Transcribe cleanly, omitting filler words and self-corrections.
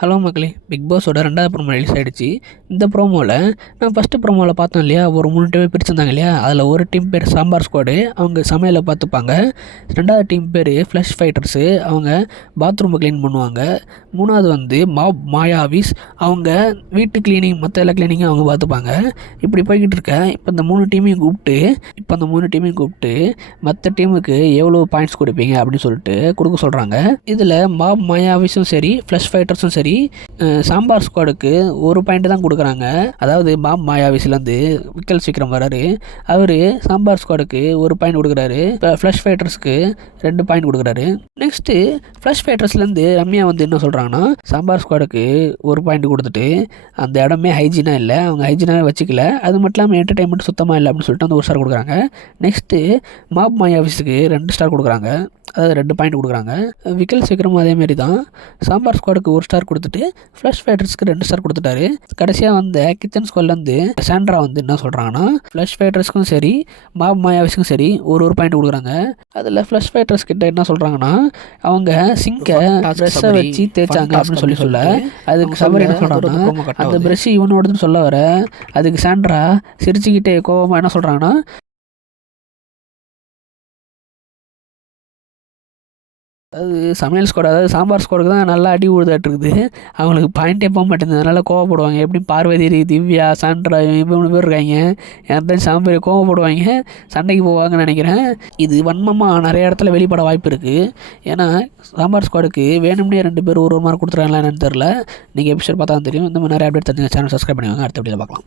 Hello மக்களே, big பாஸோட 2வது promo release ஆகிடுச்சு. இந்த ப்ரோமோவில் நான் ஃபஸ்ட்டு ப்ரோமோவில் பார்த்தோம் இல்லையா, ஒரு 3 டீம் பிரிச்சிருந்தாங்க இல்லையா. அதில் ஒரு டீம் பேர் சாம்பார் ஸ்குவாடு, அவங்க சமையலை பார்த்துப்பாங்க. 2வது டீம் பேர் ஃப்ளஷ் ஃபைட்டர்ஸு, அவங்க பாத்ரூமை க்ளீன் பண்ணுவாங்க. 3வது வந்து மாயாவிஸ், அவங்க வீட்டு க்ளீனிங் மற்ற எல்லா க்ளீனிங்கும் அவங்க பார்த்துப்பாங்க. இப்படி போய்கிட்டு இருக்க இப்போ அந்த 3 டீமையும் கூப்பிட்டு மற்ற டீமுக்கு எவ்வளோ பாயிண்ட்ஸ் கொடுப்பீங்க அப்படின்னு சொல்லிட்டு கொடுக்க சொல்கிறாங்க. இதில் மாயாவிஸும் சரி, ஃப்ளஷ் ஃபைட்டர்ஸும் சரி, சாம்பார் ஸ்குவாடுக்கு 1 பாயிண்ட் தான் கொடுக்குறாங்க. அதாவது மாயாவிஸ்லேருந்து விக்கல்ஸ் விக்ரம் வராரு, அவர் சாம்பார் ஸ்குவாடுக்கு 1 பாயிண்ட் கொடுக்குறாரு. இப்போ ஃப்ளஷ் ஃபைட்டர்ஸ்க்கு 2 பாயிண்ட் கொடுக்குறாரு. நெக்ஸ்ட்டு ஃப்ளஷ் ஃபைட்டர்ஸ்லேருந்து ரம்யா வந்து என்ன சொல்கிறாங்கன்னா, சாம்பார் ஸ்குவாடுக்கு 1 பாயிண்ட் கொடுத்துட்டு அந்த இடமே ஹைஜீனாக இல்லை, அவங்க ஹைஜீனாகவே வச்சுக்கல, அது மட்டும் இல்லாமல் என்டர்டைன்மெண்ட் சுத்தமாக இல்லை அப்படின்னு சொல்லிட்டு அந்த 1 ஸ்டார் கொடுக்குறாங்க. நெக்ஸ்ட்டு மாயாவிஸுக்கு 2 ஸ்டார் கொடுக்குறாங்க, அதாவது 2 பாயிண்ட் கொடுக்குறாங்க. விக்கல்ஸ் விக்ரம் அதேமாரி தான் சாம்பார் ஸ்குவாடுக்கு 1 ஸ்டார் கொடுத்துட்டு ஃப்ளஷ் ஃபைட்டர்ஸ்க்கு 2 ஸ்டார் கொடுத்துட்டாரு. கடைசியாக வந்த கிச்சன் ஸ்குவாட்லேருந்து சாண்ட்ரா வந்து என்ன சொல்கிறாங்கன்னா, ஃப்ளஷ் ஃபைட்டர்ஸ்க்கும் சரி மாயாவிஸ்க்கும் சரி ஒரு பாயிண்ட் கொடுக்குறாங்க. அதில் ஃப்ளஷ் ஃபைட்டர்ஸ் கிட்ட என்ன சொல்கிறாங்கன்னா, அவங்க சிங்கை ப்ரெஷ்ஷை வச்சு தேய்ச்சாங்க அப்படின்னு சொல்ல அதுக்கு சபரி என்ன சொல்கிறாங்கன்னா, அந்த ப்ரெஷ் இவனோடதுன்னு சொல்ல வர அதுக்கு சாண்ட்ரா சிரிச்சுக்கிட்டே கோவமாக என்ன சொல்கிறாங்கன்னா, அது சமையல் ஸ்குவாட், அதாவது சாம்பார் ஸ்குவாடுக்கு தான் நல்லா அடி உழுதாட்டு அவங்களுக்கு பாயிண்டே போக மாட்டேங்குது, அதனால் கோவப்படுவாங்க. எப்படி பார்வதி, திவ்யா, சாண்ட்ரா இவங்க பேர் இருக்காங்க, யார்தான் சாம்பார் கோவப்படுவாங்க, சண்டைக்கு போவாங்கன்னு நினைக்கிறேன். இது வன்மமாக நிறைய இடத்துல வெளிப்பட வாய்ப்பு இருக்குது. ஏன்னா சாம்பார் ஸ்குவாடுக்கு வேணும்னே 2 பேர் ஒரு மார்க் கொடுத்துறாங்களா என்னன்னு தெரில. நீங்கள் எபிசோட் பார்த்தா தெரியும். இந்த மாதிரி நிறைய அப்டேட் தெரிஞ்சுங்க. சேனல் சப்ஸ்கிரைப் பண்ணிவாங்க. அடுத்த வீடியோவில் பார்க்கலாம்.